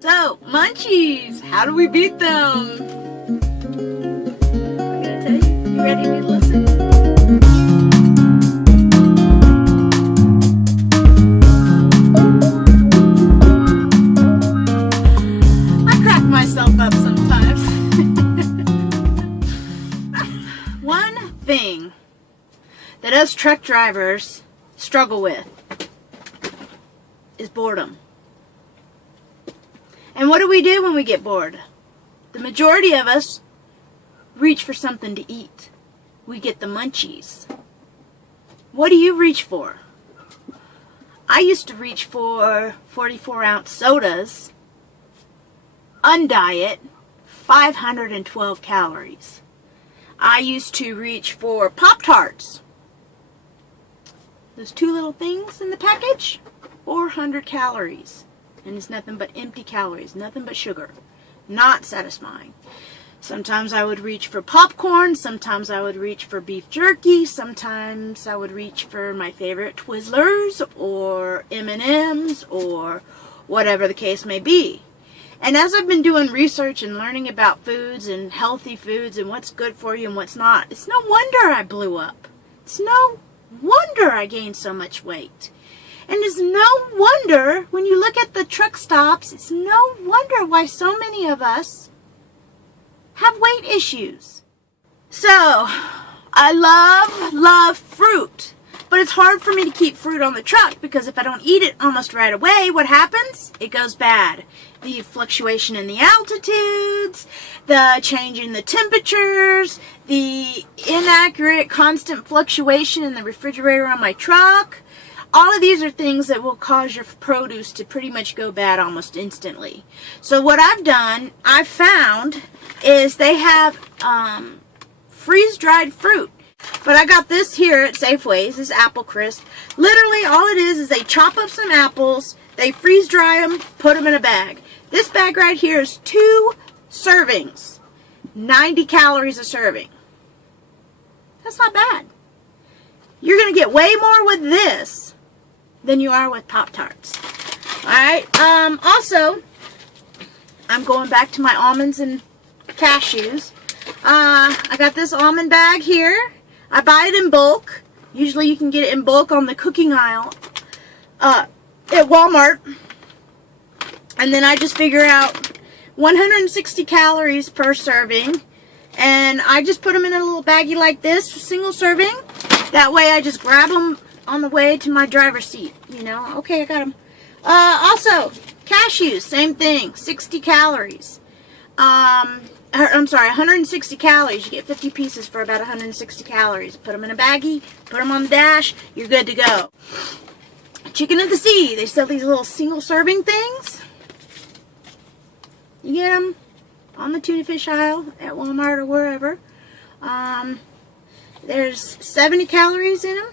So, Munchies, how do we beat them? I'm gonna tell you. You ready to listen? I crack myself up sometimes. One thing that us truck drivers struggle with is boredom. And what do we do when we get bored? The majority of us reach for something to eat. We get the munchies. What do you reach for? I used to reach for 44-ounce sodas, undiet, 512 calories. I used to reach for Pop-Tarts. Those two little things in the package, 400 calories. And it's nothing but empty calories, nothing but sugar. Not satisfying. Sometimes I would reach for popcorn, sometimes I would reach for beef jerky, sometimes I would reach for my favorite Twizzlers or M&Ms or whatever the case may be. And as I've been doing research and learning about foods and healthy foods and what's good for you and what's not, it's no wonder I blew up. It's no wonder I gained so much weight. And it's no wonder, when you look at the truck stops, it's no wonder why so many of us have weight issues. So, I love fruit. But it's hard for me to keep fruit on the truck because if I don't eat it almost right away, what happens? It goes bad. The fluctuation in the altitudes, the change in the temperatures, the inaccurate constant fluctuation in the refrigerator on my truck. All of these are things that will cause your produce to pretty much go bad almost instantly. So what I've found, is they have freeze-dried fruit. But I got this here at Safeway's, this Apple Crisp. Literally all it is they chop up some apples, they freeze-dry them, put them in a bag. This bag right here is 2 servings, 90 calories a serving. That's not bad. You're going to get way more with this than you are with Pop-Tarts. Alright, also, I'm going back to my almonds and cashews. I got this almond bag here. I buy it in bulk. Usually you can get it in bulk on the cooking aisle at Walmart. And then I just figure out 160 calories per serving. And I just put them in a little baggie like this, single serving. That way I just grab them on the way to my driver's seat. You know, okay, I got them. Also, cashews, same thing, 60 calories. I'm sorry, 160 calories. You get 50 pieces for about 160 calories. Put them in a baggie, put them on the dash, you're good to go. Chicken of the sea, they sell these little single serving things. You get them on the tuna fish aisle at Walmart or wherever. There's 70 calories in them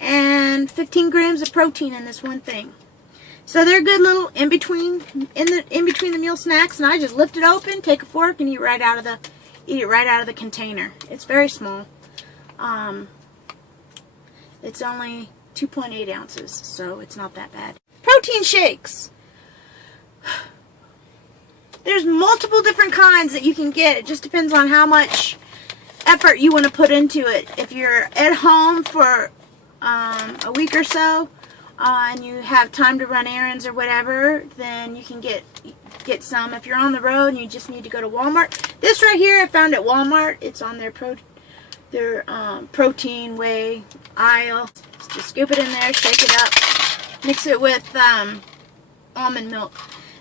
and 15 grams of protein in this one thing. So they're good little in between the meal snacks, and I just lift it open, take a fork, and eat it right out of the container. It's very small. It's only 2.8 ounces, so it's not that bad. Protein shakes. There's multiple different kinds that you can get. It just depends on how much effort you want to put into it. If you're at home for a week or so and you have time to run errands or whatever, then you can get some. If you're on the road and you just need to go to Walmart, this right here I found at Walmart. It's on their protein whey aisle. Just scoop it in there, shake it up, mix it with almond milk.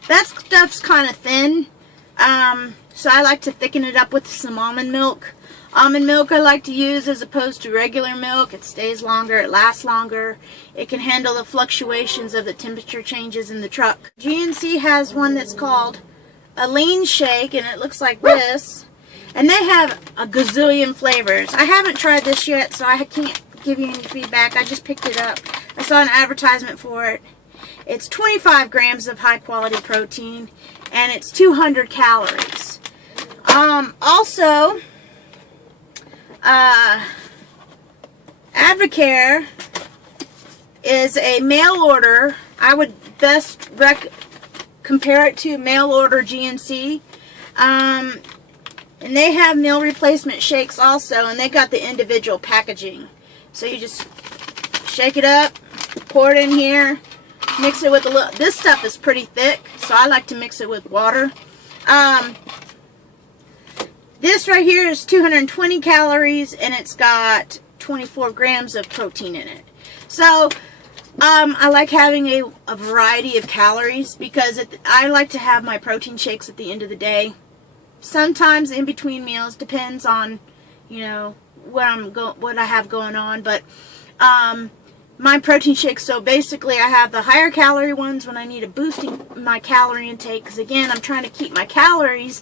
That stuff's kind of thin, so I like to thicken it up with some almond milk. Almond milk I like to use as opposed to regular milk. It stays longer, it lasts longer. It can handle the fluctuations of the temperature changes in the truck. GNC has one that's called a lean shake, and it looks like this. And they have a gazillion flavors. I haven't tried this yet, so I can't give you any feedback. I just picked it up. I saw an advertisement for it. It's 25 grams of high quality protein, and it's 200 calories. Also, Advocare is a mail order. I would best compare it to mail order GNC. And they have meal replacement shakes also, and they got the individual packaging. So you just shake it up, pour it in here, mix it with a little, this stuff is pretty thick, so I like to mix it with water. This right here is 220 calories, and it's got 24 grams of protein in it. So, I like having a variety of calories because I like to have my protein shakes at the end of the day. Sometimes in between meals, depends on, you know, what I have going on. But my protein shakes, so basically I have the higher calorie ones when I need a boosting my calorie intake. Because again, I'm trying to keep my calories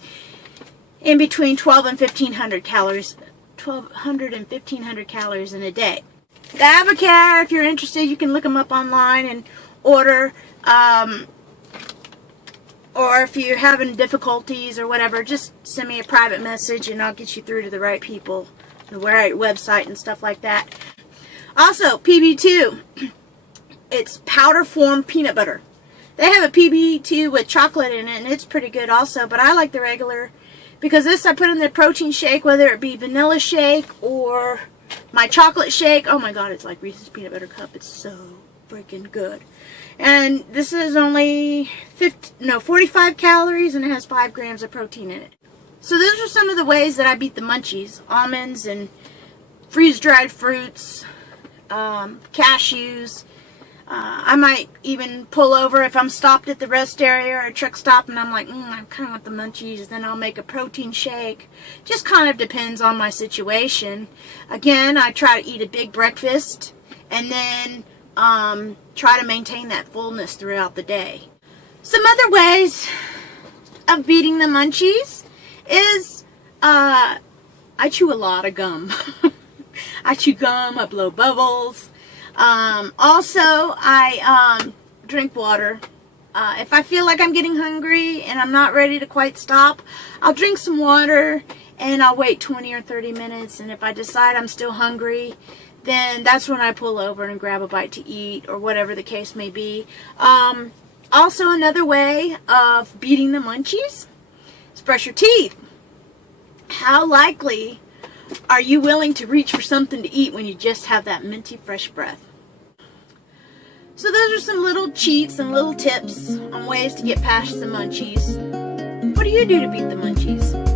in between 12 and 1500 calories, 1200 and 1500 calories in a day. The Avocare, if you're interested, you can look them up online and order. Or if you're having difficulties or whatever, just send me a private message and I'll get you through to the right people, the right website and stuff like that. Also, PB2, it's powder form peanut butter. They have a PB2 with chocolate in it, and it's pretty good also, but I like the regular because this I put in the protein shake, whether it be vanilla shake or my chocolate shake. Oh my god, it's like Reese's Peanut Butter Cup. It's so freaking good. And this is only 45 calories, and it has 5 grams of protein in it. So those are some of the ways that I beat the munchies. Almonds and freeze-dried fruits, cashews. I might even pull over if I'm stopped at the rest area or a truck stop and I'm like, I kind of want the munchies. Then I'll make a protein shake. Just kind of depends on my situation. Again, I try to eat a big breakfast and then try to maintain that fullness throughout the day. Some other ways of beating the munchies is I chew a lot of gum. I chew gum, I blow bubbles. Also, I drink water. If I feel like I'm getting hungry and I'm not ready to quite stop, I'll drink some water and I'll wait 20 or 30 minutes. And if I decide I'm still hungry, then that's when I pull over and grab a bite to eat or whatever the case may be. Also, another way of beating the munchies is brush your teeth. How likely are you willing to reach for something to eat when you just have that minty fresh breath? So those are some little cheats and little tips on ways to get past the munchies. What do you do to beat the munchies?